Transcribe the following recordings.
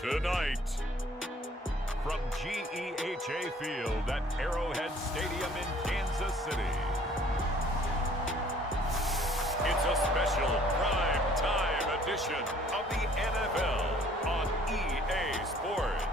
Tonight, from GEHA Field at Arrowhead Stadium in Kansas City, it's a special prime time edition of the NFL on EA Sports.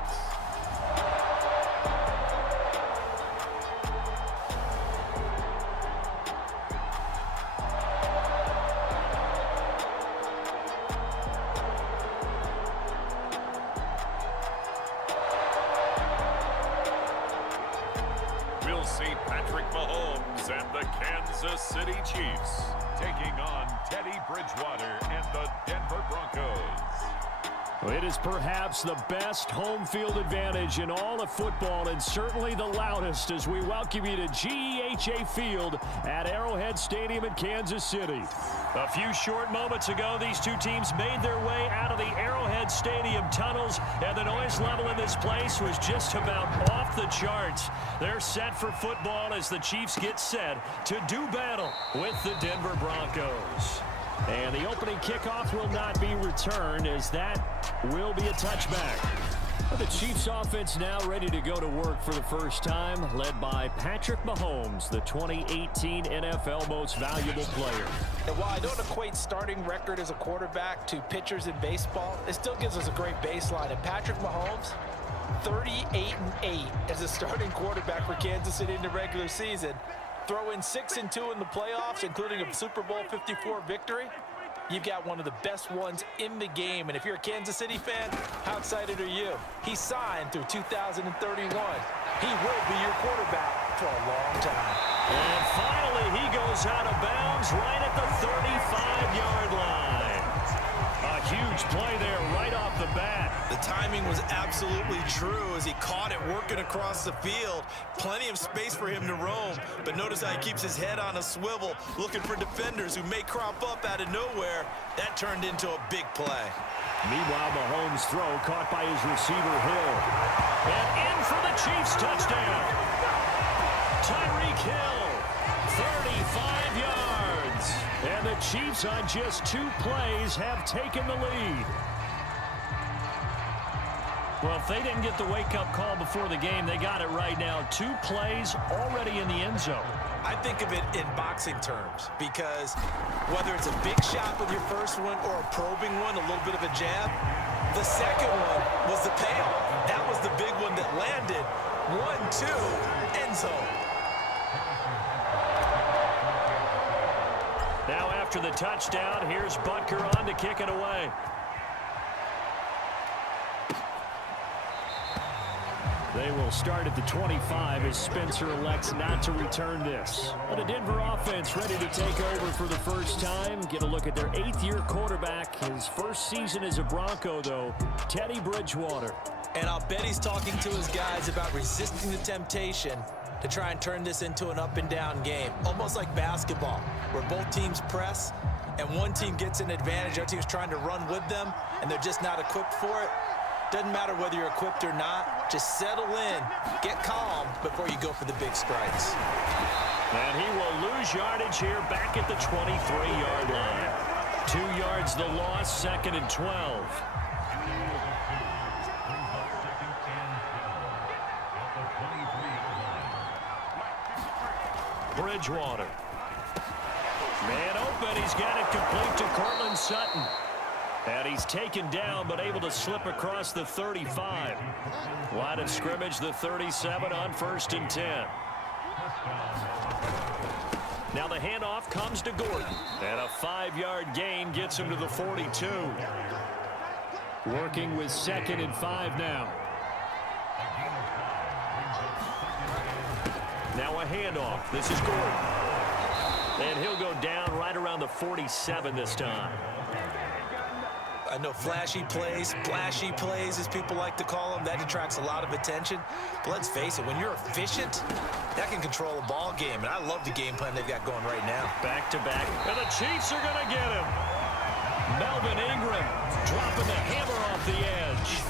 We'll see Patrick Mahomes and the Kansas City Chiefs taking on Teddy Bridgewater and the Denver Broncos. It is perhaps the best home field advantage in all of football, and certainly the loudest, as we welcome you to GEHA Field at Arrowhead Stadium in Kansas City. A few short moments ago, these two teams made their way out of the Arrowhead Stadium tunnels, and the noise level in this place was just about off the charts. They're set for football as the Chiefs get set to do battle with the Denver Broncos. And the opening kickoff will not be returned, as that will be a touchback. The Chiefs offense now ready to go to work for the first time, led by Patrick Mahomes, the 2018 NFL Most Valuable Player. And while I don't equate starting record as a quarterback to pitchers in baseball, it still gives us a great baseline. And Patrick Mahomes, 38-8 as a starting quarterback for Kansas City in the regular season. Throw in 6-2 in the playoffs, including a Super Bowl 54 victory. You've got one of the best ones in the game. And if you're a Kansas City fan, how excited are you? He signed through 2031. He will be your quarterback for a long time. And finally, he goes out of bounds right at the 35-yard line. A huge play there right off the bat. The timing was absolutely true as he caught it working across the field. Plenty of space for him to roam, but notice how he keeps his head on a swivel, looking for defenders who may crop up out of nowhere. That turned into a big play. Meanwhile, Mahomes' throw caught by his receiver Hill. And in for the Chiefs touchdown. Tyreek Hill, 35 yards. And the Chiefs on just 2 plays have taken the lead. Well, if they didn't get the wake-up call before the game, they got it right now. 2 plays already in the end zone. I think of it in boxing terms because whether it's a big shot with your first one or a probing one, a little bit of a jab, the second one was the payoff. That was the big one that landed. 1-2, end zone. Now after the touchdown, here's Butker on to kick it away. They will start at the 25 as Spencer elects not to return this. But the Denver offense ready to take over for the first time. Get a look at their 8th-year quarterback. His first season as a Bronco, though, Teddy Bridgewater. And I'll bet he's talking to his guys about resisting the temptation to try and turn this into an up-and-down game. Almost like basketball, where both teams press, and one team gets an advantage, the other team's trying to run with them, and they're just not equipped for it. Doesn't matter whether you're equipped or not. Just settle in, get calm before you go for the big strikes. And he will lose yardage here back at the 23-yard line. 2 yards the loss, 2nd and 12. Bridgewater. Man open, he's got it complete to Cortland Sutton. And he's taken down, but able to slip across the 35. Line of scrimmage, the 37 on 1st and 10. Now the handoff comes to Gordon. And a 5-yard gain gets him to the 42. Working with 2nd and 5 now. Now a handoff. This is Gordon. And he'll go down right around the 47 this time. I know flashy plays, splashy plays, as people like to call them, that attracts a lot of attention. But let's face it, when you're efficient, that can control a ball game. And I love the game plan they've got going right now. Back-to-back. And the Chiefs are going to get him. Melvin Ingram dropping the hammer off the edge.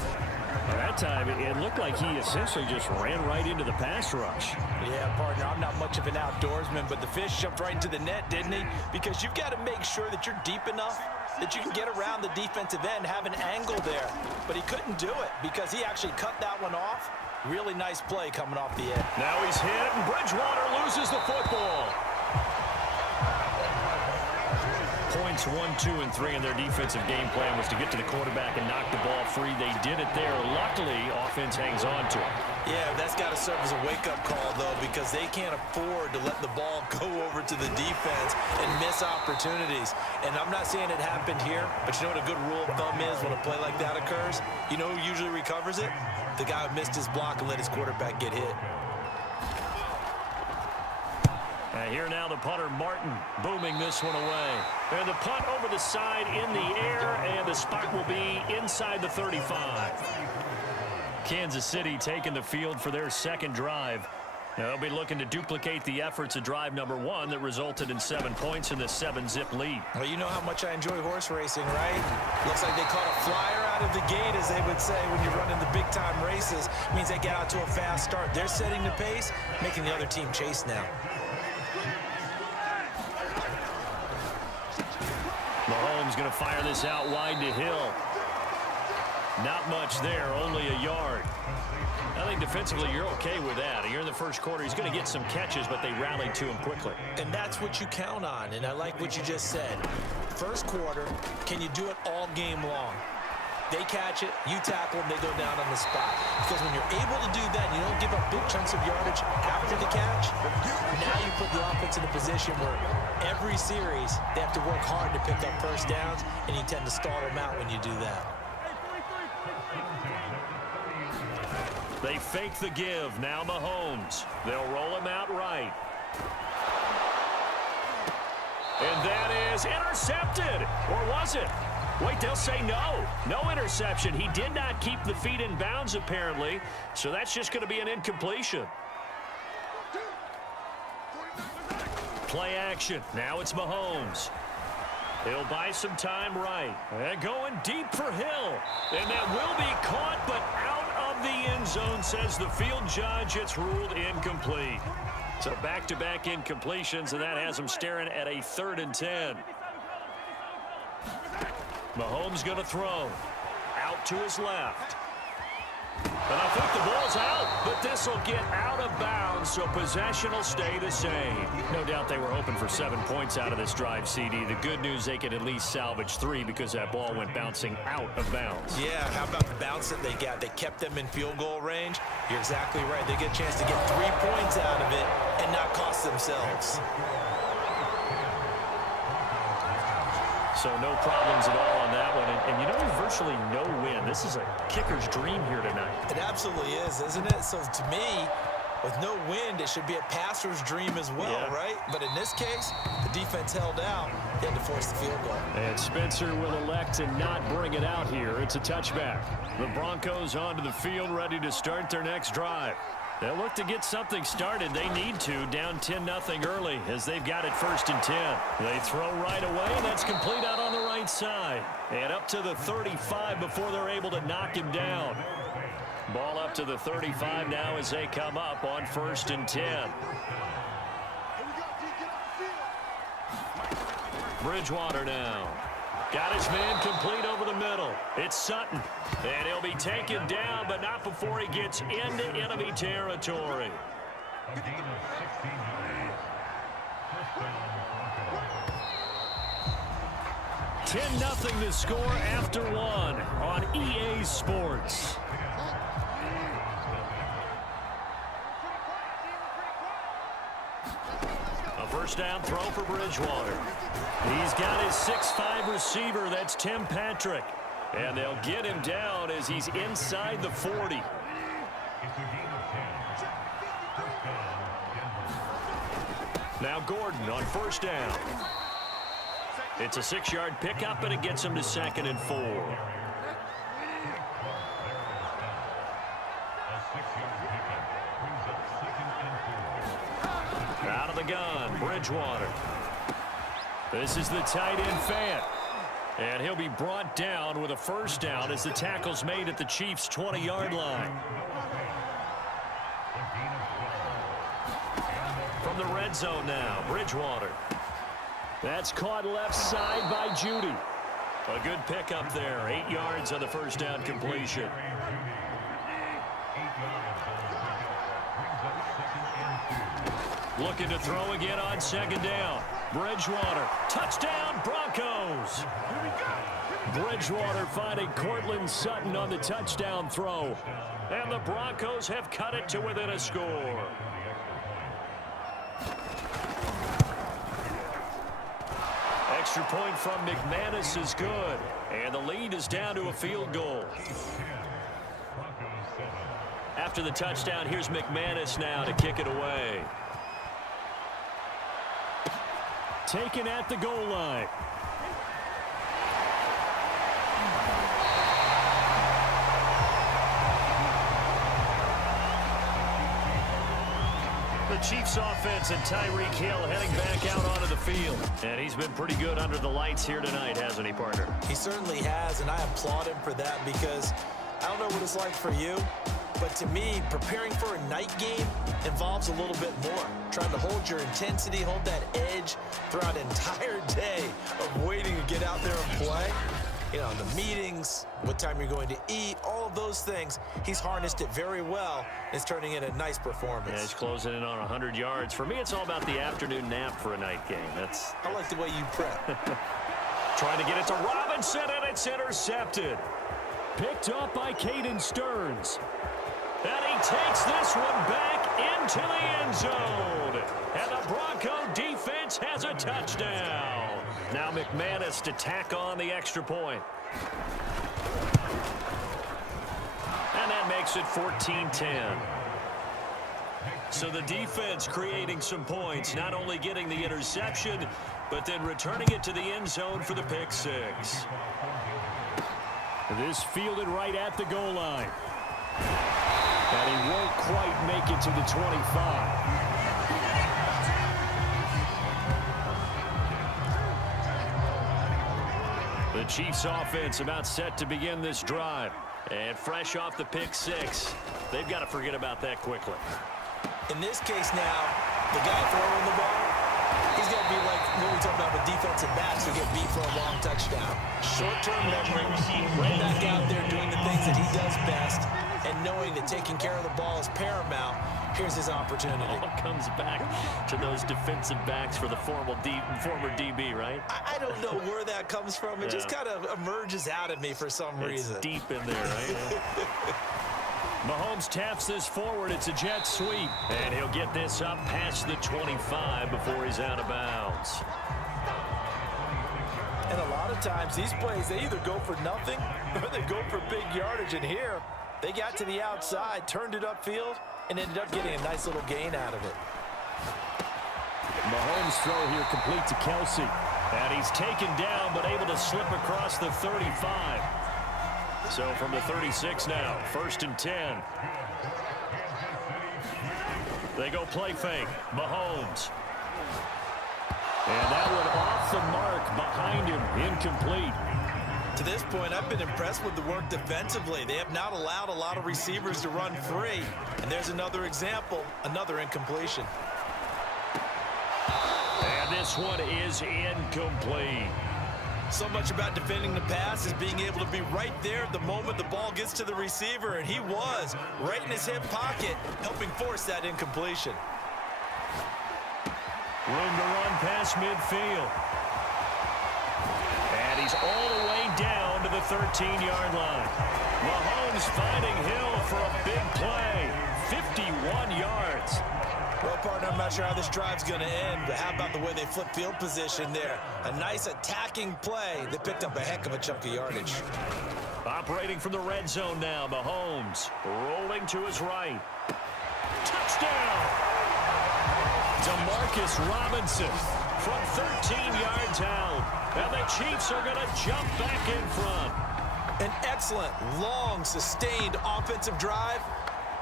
That that time, it looked like he essentially just ran right into the pass rush. Yeah, partner, I'm not much of an outdoorsman, but the fish jumped right into the net, didn't he? Because you've got to make sure that you're deep enough that you can get around the defensive end, have an angle there. But he couldn't do it because he actually cut that one off. Really nice play coming off the end. Now he's hit, and Bridgewater loses the football. Points 1, 2, and 3 in their defensive game plan was to get to the quarterback and knock the ball free. They did it there. Luckily, offense hangs on to it. Yeah, that's got to serve as a wake-up call, though, because they can't afford to let the ball go over to the defense and miss opportunities. And I'm not saying it happened here, but you know what a good rule of thumb is when a play like that occurs? You know who usually recovers it? The guy who missed his block and let his quarterback get hit. Here now the punter, Martin, booming this one away. And the punt over the side in the air, and the spot will be inside the 35. Kansas City taking the field for their second drive. Now they'll be looking to duplicate the efforts of drive number 1 that resulted in 7 points in the 7-zip lead. Well, you know how much I enjoy horse racing, right? Looks like they caught a flyer out of the gate, as they would say when you're running the big-time races. It means they get out to a fast start. They're setting the pace, making the other team chase now. Mahomes going to fire this out wide to Hill. Not much there, only a yard. I think defensively you're okay with that. You're in the first quarter. He's going to get some catches, but they rallied to him quickly. And that's what you count on, and I like what you just said. First quarter, can you do it all game long? They catch it, you tackle them, they go down on the spot. Because when you're able to do that, you don't give up big chunks of yardage after the catch. Now you put the offense in a position where every series they have to work hard to pick up first downs, and you tend to stall them out when you do that. They fake the give. Now Mahomes. They'll roll him out right. And that is intercepted. Or was it? Wait, they'll say no. No interception. He did not keep the feet in bounds, apparently. So that's just going to be an incompletion. Play action. Now it's Mahomes. He'll buy some time right. And going deep for Hill. And that will be caught, but out of the end zone, says the field judge. It's ruled incomplete. So back-to-back incompletions, and that has him staring at a 3rd and 10. Mahomes going to throw. Out to his left. And I think the ball's out, but this will get out of bounds, so possession will stay the same. No doubt they were hoping for 7 points out of this drive, CD. The good news, they could at least salvage 3 because that ball went bouncing out of bounds. Yeah, how about the bounce that they got? They kept them in field goal range. You're exactly right. They get a chance to get 3 points out of it and not cost themselves. So no problems at all on that one. And you know, there's virtually no win. This is a kicker's dream here tonight. It absolutely is, isn't it? So to me, with no wind, it should be a passer's dream as well, yeah. Right? But in this case, the defense held out. They had to force the field goal. And Spencer will elect to not bring it out here. It's a touchback. The Broncos onto the field, ready to start their next drive. They'll look to get something started. They need to, down 10-0 early as they've got it 1st and 10. They throw right away, and that's complete out on the right side. And up to the 35 before they're able to knock him down. Ball up to the 35 now as they come up on 1st and 10. Bridgewater now. Got his man complete over the middle. It's Sutton. And he'll be taken down, but not before he gets into enemy territory. $10-0 to score after 1 on EA Sports. A first down throw for Bridgewater. He's got his 6'5" receiver. That's Tim Patrick. And they'll get him down as he's inside the 40. Now Gordon on first down. It's a 6-yard pickup, and it gets him to 2nd and 4. Out of the gun, Bridgewater. This is the tight end, Fant. And he'll be brought down with a first down as the tackle's made at the Chiefs' 20-yard line. From the red zone now, Bridgewater. That's caught left side by Judy. A good pickup there, 8 yards on the first down completion. Looking to throw again on second down. Bridgewater, touchdown Broncos. Bridgewater finding Cortland Sutton on the touchdown throw. And the Broncos have cut it to within a score. Extra point from McManus is good. And the lead is down to a field goal. After the touchdown, here's McManus now to kick it away. Taken at the goal line. The Chiefs offense and Tyreek Hill heading back out onto the field. And he's been pretty good under the lights here tonight, hasn't he, partner? He certainly has, and I applaud him for that because I don't know what it's like for you, but to me, preparing for a night game involves a little bit more. Trying to hold your intensity, hold that edge throughout an entire day of waiting to get out there and play. You know, the meetings, what time you're going to eat, all of those things. He's harnessed it very well. It's turning in a nice performance. Yeah, he's closing in on 100 yards. For me, it's all about the afternoon nap for a night game. I like the way you prep. Trying to get it to Robinson, and it's intercepted. Picked up by Caden Stearns. And he takes this one back into the end zone. And the Bronco defense has a touchdown. Now McManus to tack on the extra point. And that makes it 14-10. So the defense creating some points, not only getting the interception, but then returning it to the end zone for the pick six. This fielded right at the goal line. And he won't quite make it to the 25. The Chiefs offense about set to begin this drive. And fresh off the pick six, they've got to forget about that quickly. In this case now, the guy throwing the ball, he's got to be like what we talked about with defensive backs who get beat for a long touchdown. Short-term memory, right back out there doing the things that he does best, and knowing that taking care of the ball is paramount. Here's his opportunity. All comes back to those defensive backs for the former DB, right? I don't know where that comes from. It just kind of emerges out of me for some reason. It's deep in there, right? Mahomes taps this forward. It's a jet sweep. And he'll get this up past the 25 before he's out of bounds. And a lot of times these plays, they either go for nothing or they go for big yardage. And here, they got to the outside, turned it upfield, and ended up getting a nice little gain out of it. Mahomes' throw here complete to Kelsey. And he's taken down, but able to slip across the 35. So from the 36 now, 1st and 10. They go play fake. Mahomes. And that one off the mark behind him. Incomplete. To this point, I've been impressed with the work defensively. They have not allowed a lot of receivers to run free. And there's another example, another incompletion. And this one is incomplete. So much about defending the pass is being able to be right there at the moment the ball gets to the receiver, and he was right in his hip pocket, helping force that incompletion. Room to run past midfield. And he's all the way down to the 13-yard line. Mahomes finding Hill for a big play. 51 yards. Well, partner, I'm not sure how this drive's going to end, but how about the way they flip field position there? A nice attacking play that picked up a heck of a chunk of yardage. Operating from the red zone now, Mahomes rolling to his right. Touchdown! Demarcus Robinson from 13 yards out. And the Chiefs are going to jump back in front. An excellent, long, sustained offensive drive.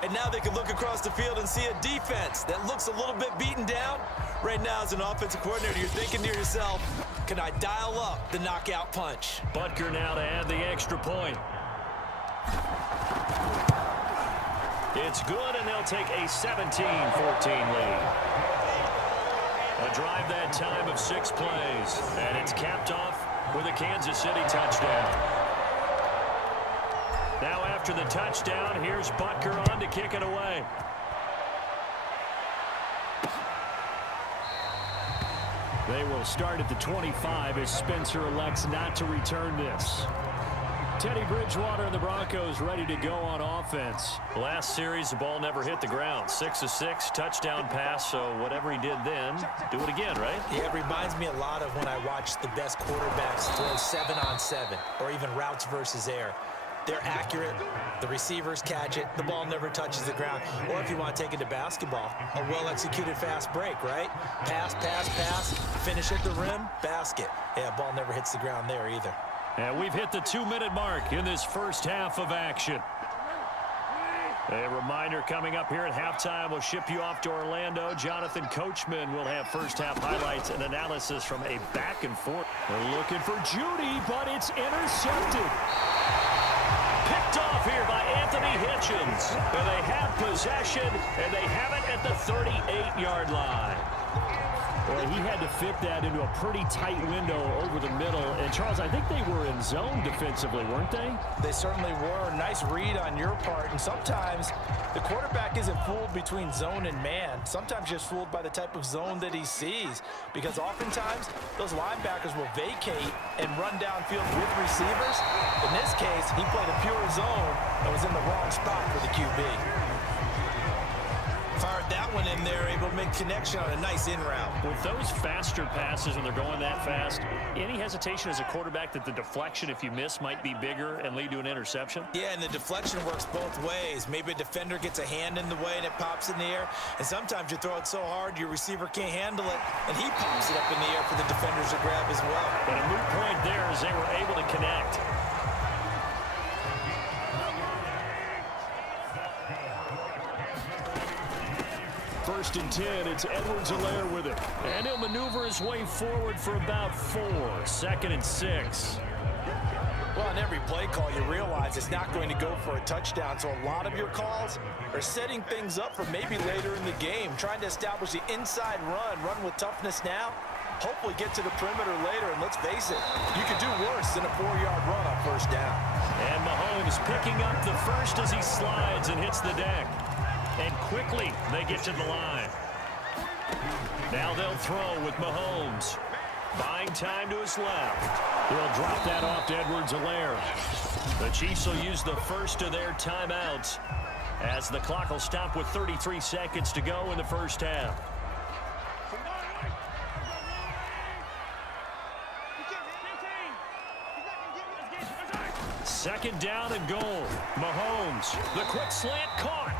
And now they can look across the field and see a defense that looks a little bit beaten down. Right now, as an offensive coordinator, you're thinking to yourself, can I dial up the knockout punch? Butker now to add the extra point. It's good, and they'll take a 17-14 lead. A drive that time of 6 plays, and it's capped off with a Kansas City touchdown. Now after the touchdown, here's Butker on to kick it away. They will start at the 25 as Spencer elects not to return this. Teddy Bridgewater and the Broncos ready to go on offense. Last series, the ball never hit the ground. 6 of 6, touchdown pass, so whatever he did then, do it again, right? Yeah, it reminds me a lot of when I watched the best quarterbacks throw 7-on-7 or even routes versus air. They're accurate. The receivers catch it. The ball never touches the ground. Or if you want to take it to basketball, a well-executed fast break, right? Pass, pass, pass, finish at the rim, basket. Yeah, ball never hits the ground there either. And we've hit the 2-minute mark in this first half of action. A reminder coming up here at halftime, we'll ship you off to Orlando. Jonathan Coachman will have first half highlights and analysis from a back and forth. They're looking for Judy, but it's intercepted. Picked off here by Anthony Hitchens. And they have possession, and they have it at the 38-yard line. Well, he had to fit that into a pretty tight window over the middle. And, Charles, I think they were in zone defensively, weren't they? They certainly were. Nice read on your part. And sometimes the quarterback isn't fooled between zone and man. Sometimes just fooled by the type of zone that he sees. Because oftentimes, those linebackers will vacate and run downfield with receivers. In this case, he played a pure zone that was in the wrong spot for the QB. Fired that one in there, able to make connection on a nice in route. With those faster passes and they're going that fast, any hesitation as a quarterback that the deflection, if you miss, might be bigger and lead to an interception? Yeah, and the deflection works both ways. Maybe a defender gets a hand in the way and it pops in the air. And sometimes you throw it so hard your receiver can't handle it, and he pops it up in the air for the defenders to grab as well. But a moot point there as they were able to connect. First and 10, it's Edwards-Helaire with it. And he'll maneuver his way forward for about 4. 2nd and 6. Well, on every play call, you realize it's not going to go for a touchdown. So a lot of your calls are setting things up for maybe later in the game, trying to establish the inside run with toughness now. Hopefully get to the perimeter later, and let's face it, you could do worse than a 4-yard run on first down. And Mahomes picking up the first as he slides and hits the deck. And quickly, they get to the line. Now they'll throw with Mahomes. Buying time to his left. He'll drop that off to Edwards-Helaire. The Chiefs will use the first of their timeouts as the clock will stop with 33 seconds to go in the first half. Second down and goal. Mahomes, the quick slant caught.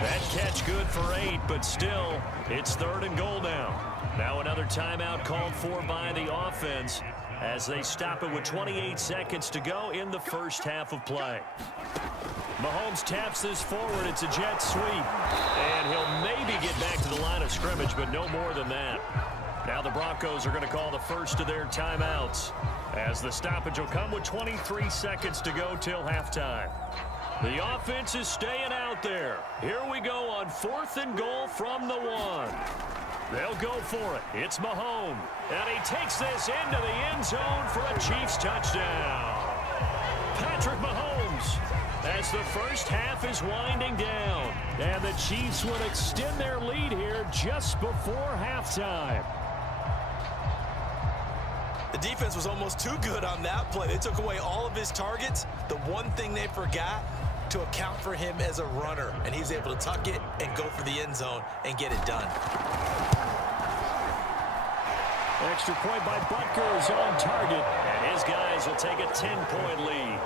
That catch good for 8, but still, it's 3rd and goal now. Now another timeout called for by the offense as they stop it with 28 seconds to go in the first half of play. Mahomes taps this forward. It's a jet sweep. And he'll maybe get back to the line of scrimmage, but no more than that. Now the Broncos are going to call the first of their timeouts as the stoppage will come with 23 seconds to go till halftime. The offense is staying out there. Here we go on 4th and goal from the 1. They'll go for it. It's Mahomes. And he takes this into the end zone for a Chiefs touchdown. Patrick Mahomes as the first half is winding down. And the Chiefs will extend their lead here just before halftime. The defense was almost too good on that play. They took away all of his targets. The one thing they forgot, to account for him as a runner, and he's able to tuck it and go for the end zone and get it done. Extra point by Butker is on target, and his guys will take a 10-point lead.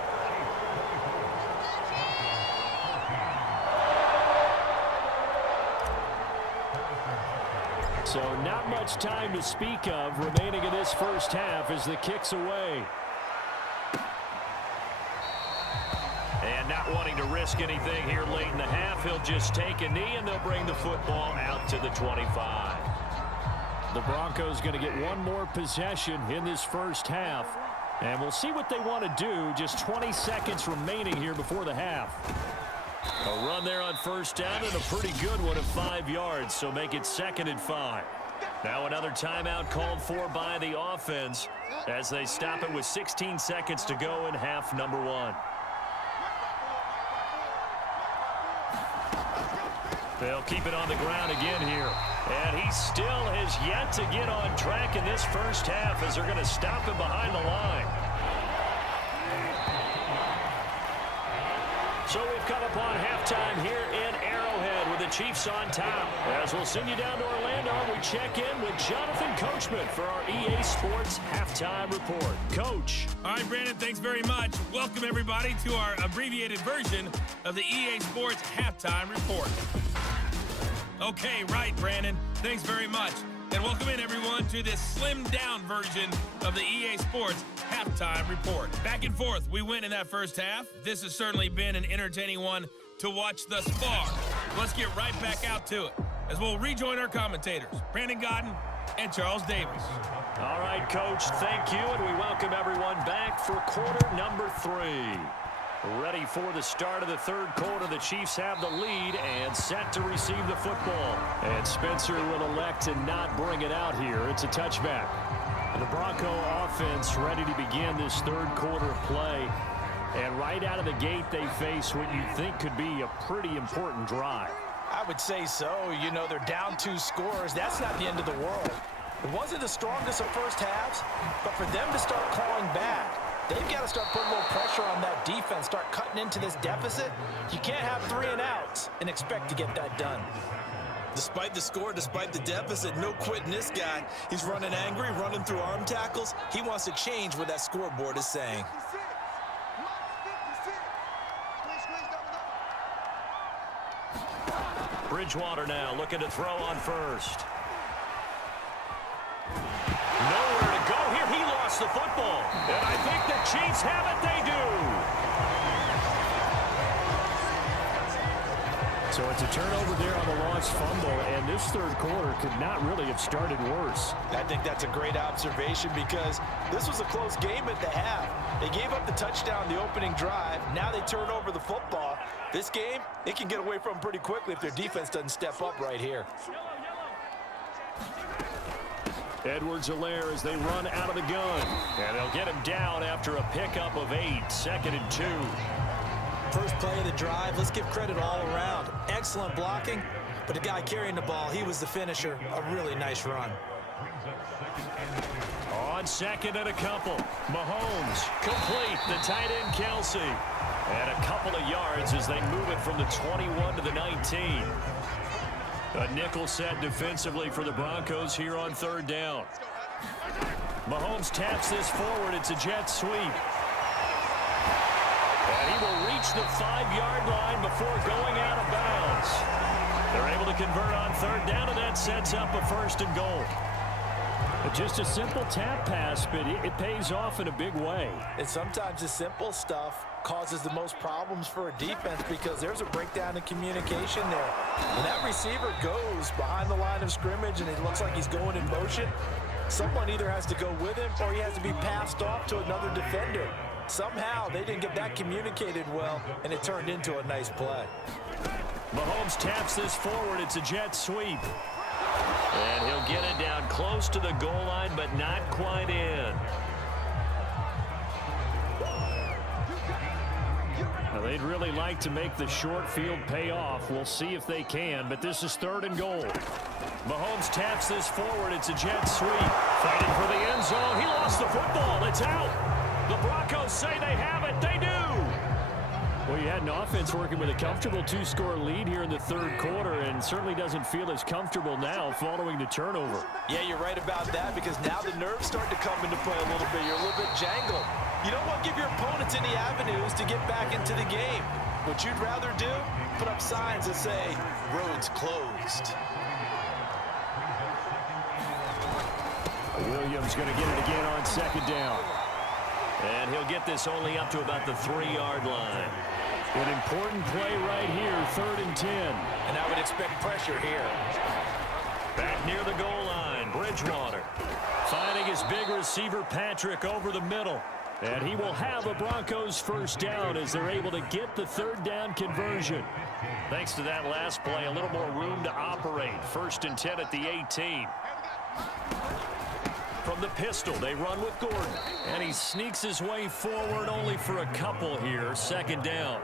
So not much time to speak of remaining in this first half as the kick's away. And not wanting to risk anything here late in the half, he'll just take a knee, and they'll bring the football out to the 25. The Broncos going to get one more possession in this first half. And we'll see what they want to do. Just 20 seconds remaining here before the half. A run there on first down, and a pretty good one of 5 yards, so make it 2nd and 5. Now another timeout called for by the offense as they stop it with 16 seconds to go in half number 1. They'll keep it on the ground again here. And he still has yet to get on track in this first half as they're going to stop him behind the line. So we've come upon halftime here in Arrowhead with the Chiefs on top. As we'll send you down to Orlando, we check in with Jonathan Coachman for our EA Sports Halftime Report. Coach. All right, Brandon, thanks very much. Welcome, everybody, to our abbreviated version of the EA Sports Halftime Report. Okay, right, Brandon. Thanks very much. And welcome in, everyone, to this slimmed-down version of the EA Sports Halftime Report. Back and forth, we win in that first half. This has certainly been an entertaining one to watch thus far. Let's get right back out to it as we'll rejoin our commentators, Brandon Godden and Charles Davis. All right, Coach, thank you, and we welcome everyone back for quarter number 3. Ready for the start of the third quarter. The Chiefs have the lead and set to receive the football. And Spencer will elect to not bring it out here. It's a touchback. The Bronco offense ready to begin this third quarter of play. And right out of the gate, they face what you think could be a pretty important drive. I would say so. You know, they're down 2 scores. That's not the end of the world. It wasn't the strongest of first halves, but for them to start clawing back, they've got to start putting a little pressure on that defense, start cutting into this deficit. You can't have 3 and outs and expect to get that done. Despite the score, despite the deficit, no quitting this guy. He's running angry, running through arm tackles. He wants to change what that scoreboard is saying. Bridgewater now looking to throw on first. Nowhere to go here. He lost the football. And I think the Chiefs have it. They do. So it's a turnover there on the lost fumble, and this third quarter could not really have started worse. I think that's a great observation because this was a close game at the half. They gave up the touchdown the opening drive. Now they turn over the football. This game, they can get away from them pretty quickly if their defense doesn't step up right here. Edwards-Helaire as they run out of the gun. And they'll get him down after a pickup of 8, 2nd and 2. First play of the drive, let's give credit all around. Excellent blocking, but the guy carrying the ball, he was the finisher. A really nice run. On 2nd and a couple. Mahomes complete. The tight end, Kelsey. And a couple of yards as they move it from the 21 to the 19. A nickel set defensively for the Broncos here on 3rd down. Mahomes taps this forward. It's a jet sweep. And he will reach the 5-yard line before going out of bounds. They're able to convert on 3rd down, and that sets up a 1st and goal. Just a simple tap pass, but it pays off in a big way. And sometimes the simple stuff causes the most problems for a defense because there's a breakdown in communication there. When that receiver goes behind the line of scrimmage and it looks like he's going in motion, someone either has to go with him or he has to be passed off to another defender. Somehow they didn't get that communicated well, and it turned into a nice play. Mahomes taps this forward. It's a jet sweep. And he'll get it down close to the goal line, but not quite in. Now, they'd really like to make the short field pay off. We'll see if they can, but this is 3rd and goal. Mahomes taps this forward. It's a jet sweep. Fighting for the end zone. He lost the football. It's out. The Broncos say they have it. They do. Well, you had an offense working with a comfortable 2-score lead here in the 3rd quarter and certainly doesn't feel as comfortable now following the turnover. Yeah, you're right about that because now the nerves start to come into play a little bit. You're a little bit jangled. You don't want to give your opponents any avenues to get back into the game. What you'd rather do, put up signs that say, roads closed. Williams going to get it again on 2nd down. And he'll get this only up to about the 3-yard line. An important play right here, 3rd and 10. And I would expect pressure here. Back near the goal line, Bridgewater. Finding his big receiver, Patrick, over the middle. And he will have a Broncos first down as they're able to get the 3rd down conversion. Thanks to that last play, a little more room to operate. 1st and 10 at the 18. From the pistol, they run with Gordon. And he sneaks his way forward only for a couple here. 2nd down.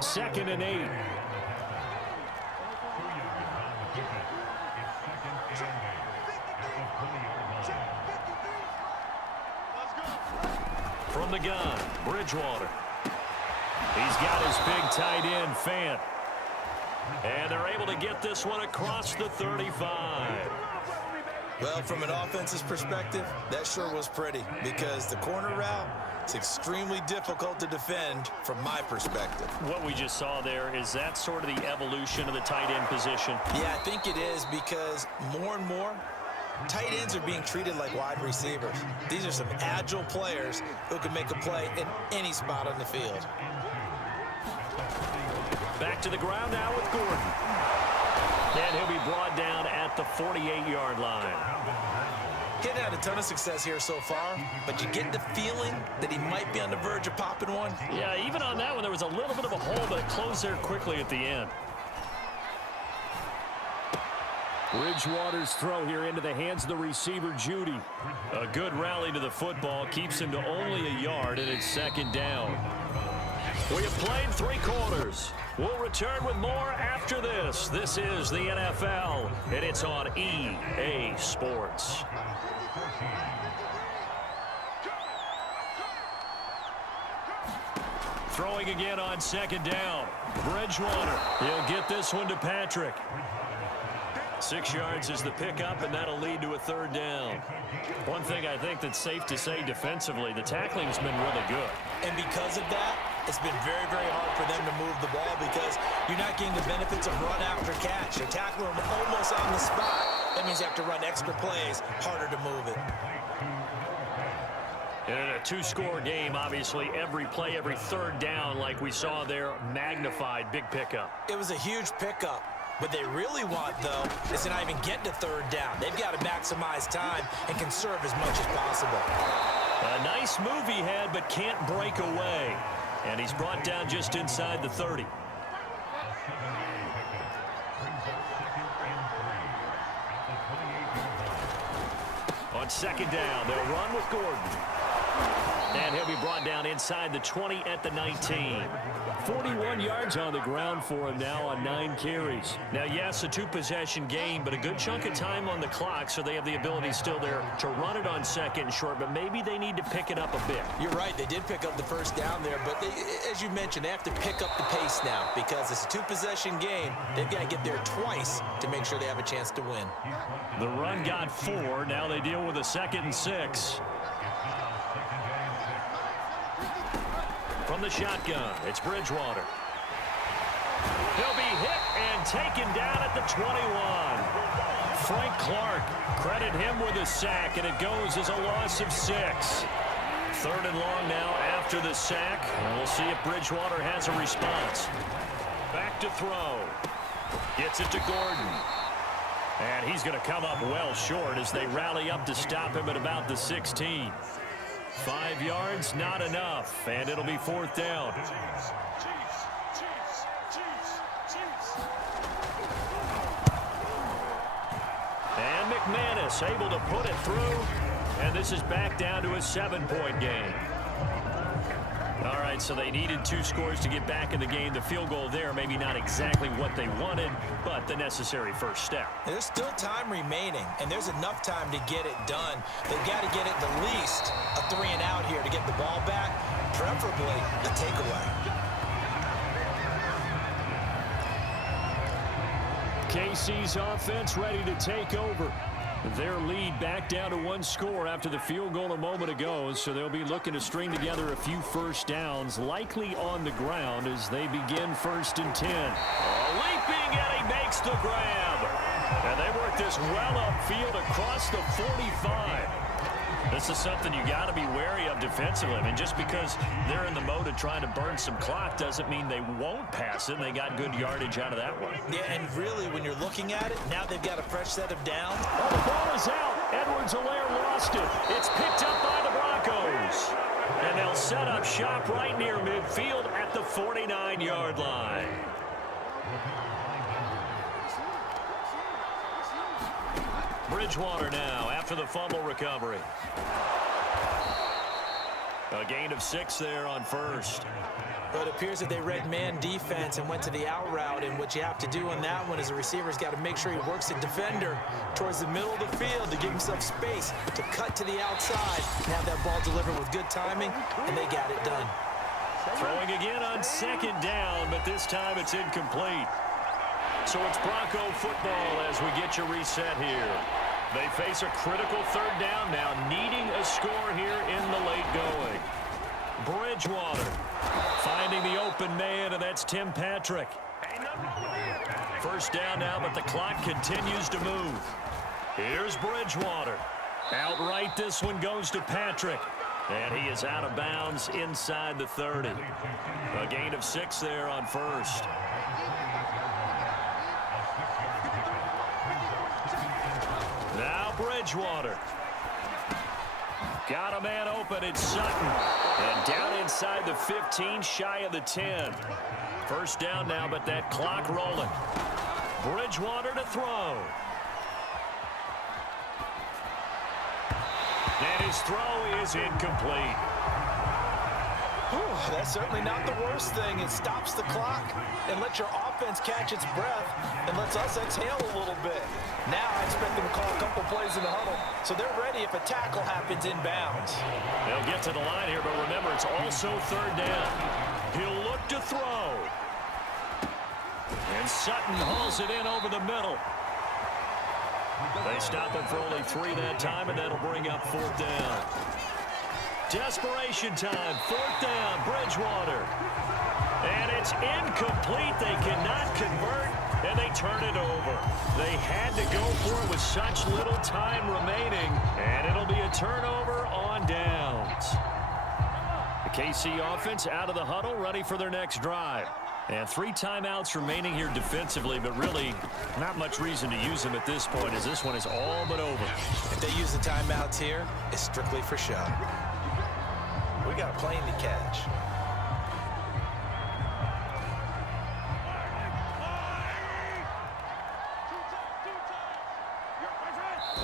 2nd and 8. From the gun, Bridgewater. He's got his big tight end, Fant. And they're able to get this one across the 35. Well, from an offense's perspective, that sure was pretty because the corner route is extremely difficult to defend from my perspective. What we just saw there, is that sort of the evolution of the tight end position? Yeah, I think it is because more and more, tight ends are being treated like wide receivers. These are some agile players who can make a play in any spot on the field. Back to the ground now with Gordon. And he'll be brought down at the 48-yard line. He hadn't had a ton of success here so far, but you get the feeling that he might be on the verge of popping one. Yeah, even on that one, there was a little bit of a hole, but it closed there quickly at the end. Bridgewater's throw here into the hands of the receiver, Judy. A good rally to the football keeps him to only a yard, and it's 2nd down. We have played 3 quarters. We'll return with more after this. This is the NFL, and it's on EA Sports. Throwing again on 2nd down. Bridgewater. He'll get this one to Patrick. 6 yards is the pickup, and that'll lead to a 3rd down. One thing I think that's safe to say defensively, the tackling's been really good. And because of that, it's been very, very hard for them to move the ball because you're not getting the benefits of run after catch. They're tackling them almost on the spot. That means you have to run extra plays, harder to move it. In a 2-score game, obviously, every play, every 3rd down, like we saw there, magnified, big pickup. It was a huge pickup. What they really want, though, is to not even get to 3rd down. They've got to maximize time and conserve as much as possible. A nice move he had, but can't break away. And he's brought down just inside the 30. On 2nd down, they'll run with Gordon. And he'll be brought down inside the 20 at the 19. 41 yards on the ground for him now on 9 carries. Now, yes, a 2-possession game, but a good chunk of time on the clock, so they have the ability still there to run it on 2nd and short, but maybe they need to pick it up a bit. You're right. They did pick up the 1st down there, but they, as you mentioned, they have to pick up the pace now because it's a 2-possession game. They've got to get there twice to make sure they have a chance to win. The run got 4. Now they deal with a 2nd and 6. From the shotgun, it's Bridgewater. He'll be hit and taken down at the 21. Frank Clark, credit him with a sack, and it goes as a loss of 6. 3rd and long now after the sack, and we'll see if Bridgewater has a response. Back to throw. Gets it to Gordon. And he's going to come up well short as they rally up to stop him at about the 16. 5 yards, not enough, and it'll be 4th down. And McManus able to put it through, and this is back down to a 7-point game. All right, so they needed 2 scores to get back in the game. The field goal there, maybe not exactly what they wanted, but the necessary first step. There's still time remaining, and there's enough time to get it done. They've got to get it the least a 3-and-out here to get the ball back, preferably a takeaway. KC's offense ready to take over. Their lead back down to 1 score after the field goal a moment ago, so they'll be looking to string together a few first downs, likely on the ground as they begin 1st and 10. Leaping, and he makes the grab. And they work this well upfield across the 45. This is something you got to be wary of defensively. I mean, just because they're in the mode of trying to burn some clock doesn't mean they won't pass it. And they got good yardage out of that one. Yeah, and really, when you're looking at it, now they've got a fresh set of downs. Oh, the ball is out. Edwards-Helaire lost it. It's picked up by the Broncos. And they'll set up shop right near midfield at the 49-yard line. Bridgewater now after the fumble recovery. A gain of 6 there on first. But it appears that they read man defense and went to the out route, and what you have to do on that one is the receiver's got to make sure he works the defender towards the middle of the field to give himself space to cut to the outside and have that ball delivered with good timing, and they got it done. Throwing again on second down, but this time it's incomplete. So it's Bronco football as we get you reset here. They face a critical third down now, needing a score here in the late going. Bridgewater finding the open man, and that's Tim Patrick. First down now, but the clock continues to move. Here's Bridgewater. Outright, this one goes to Patrick. And he is out of bounds inside the 30. A gain of 6 there on first. Now Bridgewater. Got a man open, it's Sutton. And down inside the 15, shy of the 10. First down now, but that clock rolling. Bridgewater to throw. And his throw is incomplete. Whew, that's certainly not the worst thing. It stops the clock and lets your offense catch its breath and lets us exhale a little bit. Now I expect them to call a couple plays in the huddle, so they're ready if a tackle happens inbounds. They'll get to the line here, but remember, it's also third down. He'll look to throw. And Sutton hauls it in over the middle. They stop him for only 3 that time, and that'll bring up fourth down. Desperation time, fourth down, Bridgewater. And it's incomplete. They cannot convert, and they turn it over. They had to go for it with such little time remaining, and it'll be a turnover on downs. The KC offense out of the huddle, ready for their next drive. And 3 timeouts remaining here defensively, but really not much reason to use them at this point, as this one is all but over. If they use the timeouts here, it's strictly for show. We got a plane to catch.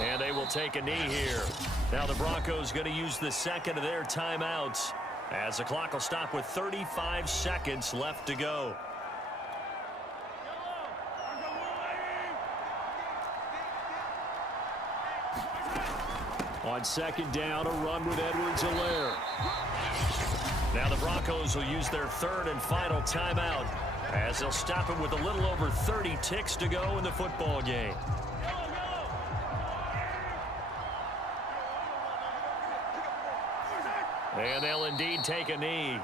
And they will take a knee here. Now the Broncos going to use the second of their timeouts, as the clock will stop with 35 seconds left to go. On second down, a run with Edwards-Helaire. Now the Broncos will use their third and final timeout, as they'll stop him with a little over 30 ticks to go in the football game. And they'll indeed take a knee.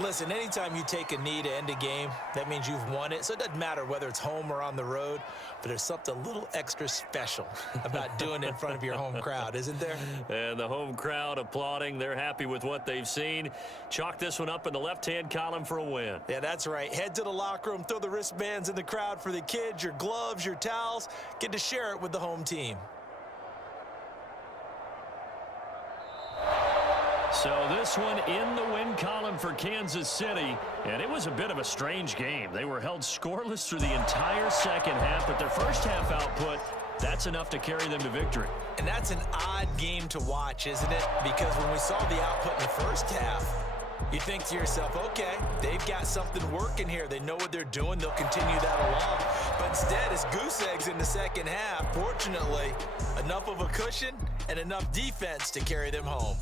Listen, anytime you take a knee to end a game, that means you've won it. So it doesn't matter whether it's home or on the road, but there's something a little extra special about doing it in front of your home crowd, isn't there? And the home crowd applauding. They're happy with what they've seen. Chalk this one up in the left-hand column for a win. Yeah, that's right. Head to the locker room, throw the wristbands in the crowd for the kids, your gloves, your towels. Get to share it with the home team. So this one in the win column for Kansas City, and it was a bit of a strange game. They were held scoreless through the entire second half, but their first half output, that's enough to carry them to victory. And that's an odd game to watch, isn't it? Because when we saw the output in the first half, you think to yourself, okay, they've got something working here. They know what they're doing. They'll continue that along. But instead, it's goose eggs in the second half. Fortunately, enough of a cushion and enough defense to carry them home.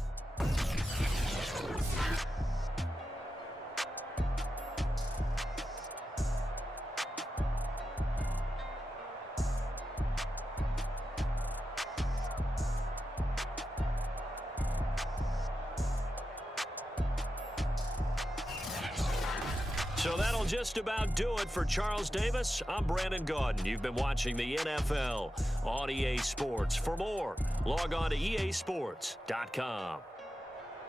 So that'll That'll just about do it for Charles Davis. I'm Brandon Gaudin. You've been watching the NFL on EA Sports. For more, log on to easports.com.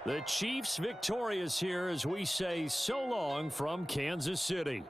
The Chiefs victorious here as we say so long from Kansas City.